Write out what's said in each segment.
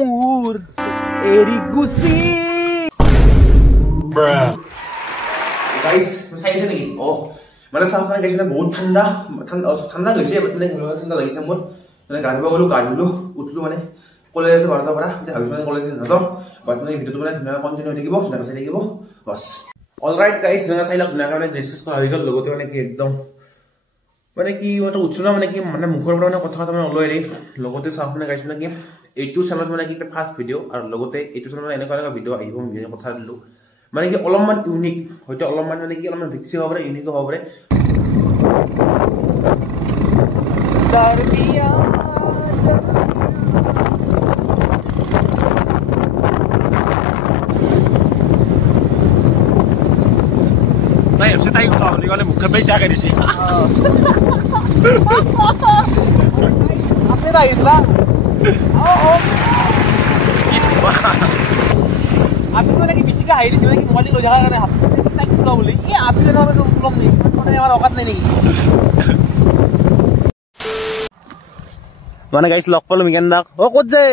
মোৰ এৰি গুচি গাইস চাইছে নেকি মানে চাহ মানে গাইছ বহুত ঠাণ্ডা ঠাণ্ডা গৈছে মানে ঠাণ্ডা লাগিছে মোৰ মানে গা ধুব গ'লো উঠলো মানে কলেজ আছে 12টাৰ পৰা ভাবিছো মানে কলেজ নাযাওঁ বাট মানে ভিডিঅ'টো মানে ধুনীয়াকৈ কণ্টিনিউ হৈ থাকিব ধুনীয়াকৈ চাই থাকিব বাছ অলৰাইট গাইস ধুনীয়াকৈ চাই লওক ধুনীয়াকৈ মানে ডিছকাছ কৰা হৈ গ'ল লগতে মানে কি একদম মানে কি এটা উঠছো না মানে কি মানে মুখৰ পৰা মানে কথা মানে ওলাই ৰে লগতে চাহ মানে গাইছ মানে কি এইটো চেনেলত মানে কি ফাৰ্ষ্ট ভিডিঅ' আৰু লগতে এইটো চেনেলত এনেকুৱা ভিডিঅ' আহিব মই কথা দিলোঁ মানে কি অলপমান ইউনিক হয়তো অলপমান মানে কি অলপমান ৰিক্সি হ'ব পাৰে ইউনিক হ'ব পাৰে Saya tahu kalau ni muka beja ke di sini. Apa dah Islam? Abi tu lagi bisik aja di sini lagi kembali lo jangan ada hapus. Tak pulau boleh. Iya abi tu orang tu belum ni. Mana yang orang ni? Mana guys lock polo mungkin dak. Oh kod jay.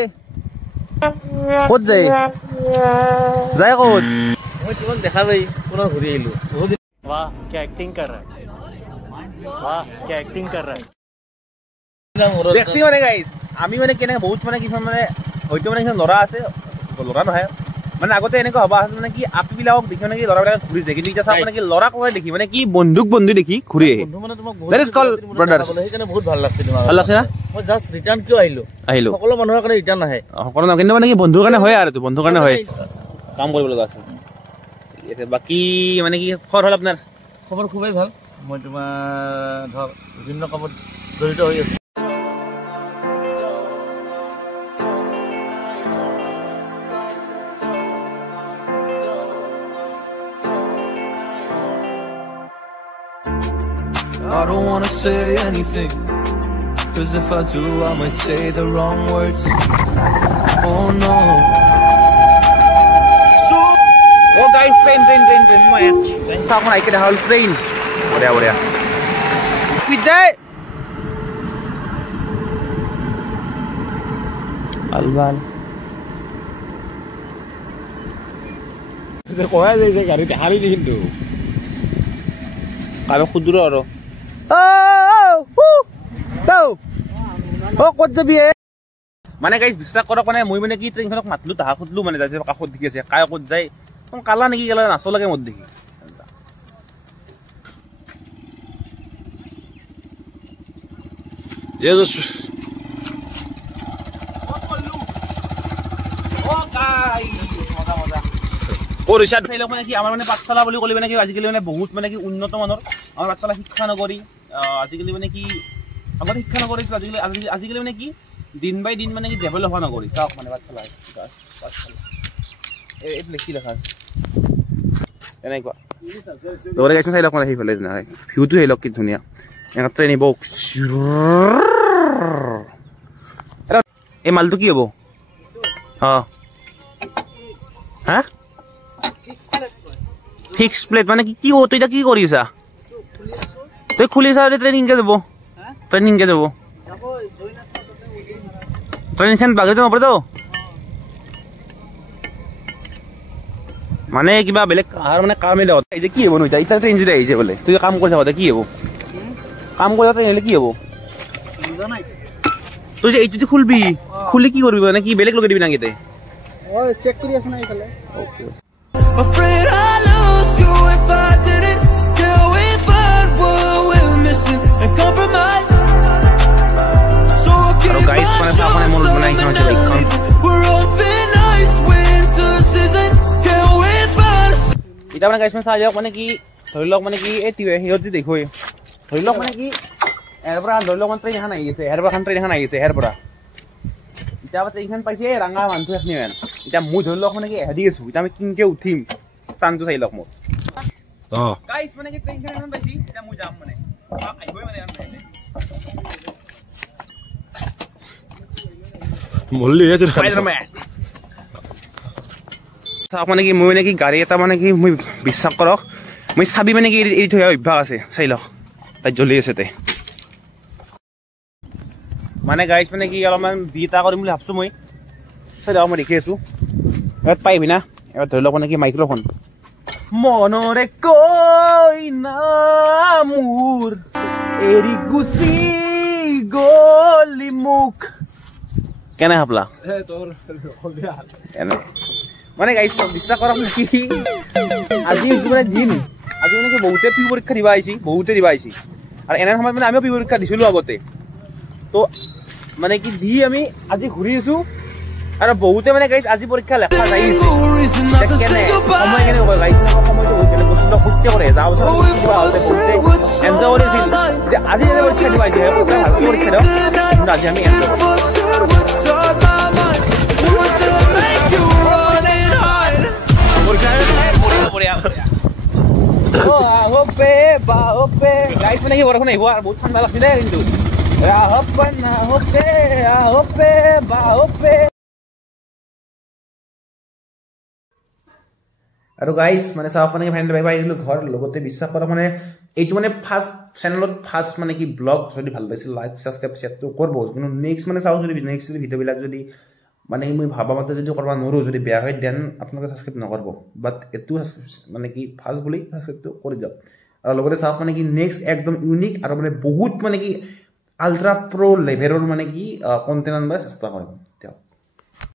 Jay kod. Mau cuma dekha bhai. Pura घूरी लो. वाह क्या acting कर रहा है वाह क्या acting कर रहा है দেখছি মানে গাইস আমি মানে কেনে বহুত মানে কিছু মানে হয়তো মানে কিছু লৰা আছে লৰা নহয় মানে আগতে এনেকুৱা হবা মানে কি আপি বিলাকক দেখি মানে কি লৰাবিলাক ঘুৰি যায় কিন্তু এতিয়া চাপ মানে কি লৰা কলাই দেখি মানে কি বন্ধু দেখি ঘুৰি আহে বন্ধু মানে তোমাক দ্যাট ইজ কল ব্ৰাদাৰ্স সেইকাৰণে বহুত ভাল লাগছে তোমাক ভাল লাগছে না মই জাস্ট ৰিটাৰ্ন কিয় আহিলো সকলো মানুহৰ কাৰণে ৰিটাৰ্ন আহে সকলো না কিন্তু মানে কি বন্ধুৰ কাৰণে হয় আৰু বন্ধুৰ কাৰণে হয় কাম কৰিব লগা আছে ঠিক আছে বাকি মানে কি খবৰ হল আপোনাৰ খবৰ খুবেই ভাল মই তোমাৰ ধৰ বিভিন্ন কামত জড়িত হৈ আছো I don't wanna say anything, cause if I do I might say the wrong words. Oh no. So oh guys train Maya tak mau naik ke hal train boleh speed jay alban Saya kau ada saya cari hari ni hindu. kami kudura oro kod jabi মানে guys বিশ্বাস কৰক মানে মই মানে কি ট্ৰেইনখনক মাতলো তাহা খুদলো মানে যাইছে কাষত দেখি আছে কায় কত যায় কোন কালা নেকি গেলা নাচো লাগে মত দেখি Jesus. ও গাইস মজা Oh Richard. চাই লওক মানে কি আমাৰ মানে পাঠশালা বুলি ক'লে মানে কি আজিকালি মানে বহুত মানে কি উন্নত মানৰ আমাৰ পাঠশালা শিক্ষা নগৰী আজিকালি মানে কি আগতে শিক্ষা নগৰী আজিকালি মানে কি দিন বাই দিন মানে কি ডেভেলপ হোৱা নগৰী চাওক মানে পাঠশালা এই লিখি লেখা আছে এনেকুৱা লগতে গাইছ চাই লওক মানে সেইফালে ভিউটো সেই লওক কি ধুনীয়া এনেকুৱা ট্ৰেইন আহিব এই মালটো কি হ'ব হা ফিক্স প্লেট মানে কি তই এতিয়া কি কৰি আছা তই খুলিছা ট্ৰেইনিং কে যাব ট্ৰেইনখন বাগৰিটো নপৰে মানে কিবা বেলেগ আৰু মানে কামে দে এই যে কি হ'ব নয় এতিয়া ট্ৰেইন যদি আহিছে বোলে তুই কাম কৰি থাকোঁতে কি হ'ব কাম কৰি ট্ৰেইন আহিলে কি হ'ব তুই যে এইটো খুলবি খুলি কি কৰিবি মানে কি বেলেগ লগাই দিবি নাকি চেক কৰি আছ না এইফালে afraid I lose you if I didn't. Can we find what we're missing and compromise? So I'll keep guys, my shoulders on we're on thin ice, winter season. Can we find? Ita mana guys masa aja mana ki, thori log mana ki eti hiot ji dekho thori log mana ki erbra thori log man train han aise erbra han train han aise erbra ita bata ikhan paise ranga mantu ekhni men ita mu thori log mana ki hadi asu ita me kinke uthim stand to sai log mo guys mana ki train han paisi ita mu jam mane aihoi mane han Mulli ya jadi. Spiderman. Saak mana ki moi mana ki gari eta mana ki moi বিশ্বাস কৰক মই চাবি মানে কি এই থৈ অভ্যাস আছে চাই লওক তাই জ্বলি আছে তে মানে গাইছ মানে কি অলপমান বিটা কৰিম বুলি ভাবছো মই যাওঁ মই দেখি আছোঁ ইয়াত পাৰিবি না এবাৰ ধৰি লওক মানে কি মাইক্ৰফোন মনৰে কৈ না মোৰ এৰি গুচি গলি মুখ কেনে হাপলা এনে মানে গাইছ বিশ্বাস কৰক নেকি আজি মানে দিন আজি মানে কি বহুতে পি পৰীক্ষা দিবা আহিছি বহুতে দিবা আহিছি আৰু এনে সময়ত মানে আমিও পি পৰীক্ষা দিছিলোঁ আগতে তো মানে কি দি আমি আজি ঘূৰি আছোঁ আৰু বহুতে মানে গাইছ আজি পৰীক্ষা লেখা যাই আছে কেনে সময় কেনে হ'ব গাইছ সময়টো হৈ গ'লে বস্তুটো সত্যি কৰে যাওঁ এনজয় কৰিছিল আজি পৰীক্ষা দিবা আহিছে ভালকৈ পৰীক্ষা দিয়ক কিন্তু আজি আমি এনজয় গাইছ মানে কি বৰষুণ আহিব আৰু বহুত ঠাণ্ডা লাগছিলে কিন্তু আৰু গাইছ মানে চাওক মানে ফাইনেল ভাই আহিলোঁ ঘৰ লগতে বিশ্বাস কৰা মানে এইটো মানে ফাৰ্ষ্ট চেনেলত ফাৰ্ষ্ট মানে কি ব্লগ যদি ভাল পাইছিল লাইক ছাবস্ক্ৰাইব শ্বেয়াৰটো কৰিব কিন্তু নেক্সট মানে চাওক যদি নেক্সট ভিডিঅ'বিলাক যদি মানে মই ভাবা মতে যদি কৰিব নোৱাৰোঁ যদি বেয়া হয় দেন আপোনালোকে ছাবস্ক্ৰাইব নকৰিব বাট এইটো মানে কি ফাৰ্ষ্ট বুলি ছাবস্ক্ৰাইবটো কৰি দিয়ক আৰু লগতে চাওক মানে কি নেক্সট একদম ইউনিক আৰু মানে বহুত মানে কি আল্ট্ৰা প্ৰ' লেভেলৰ মানে কি কণ্টেণ্ট আনিবলৈ চেষ্টা কৰিম দিয়ক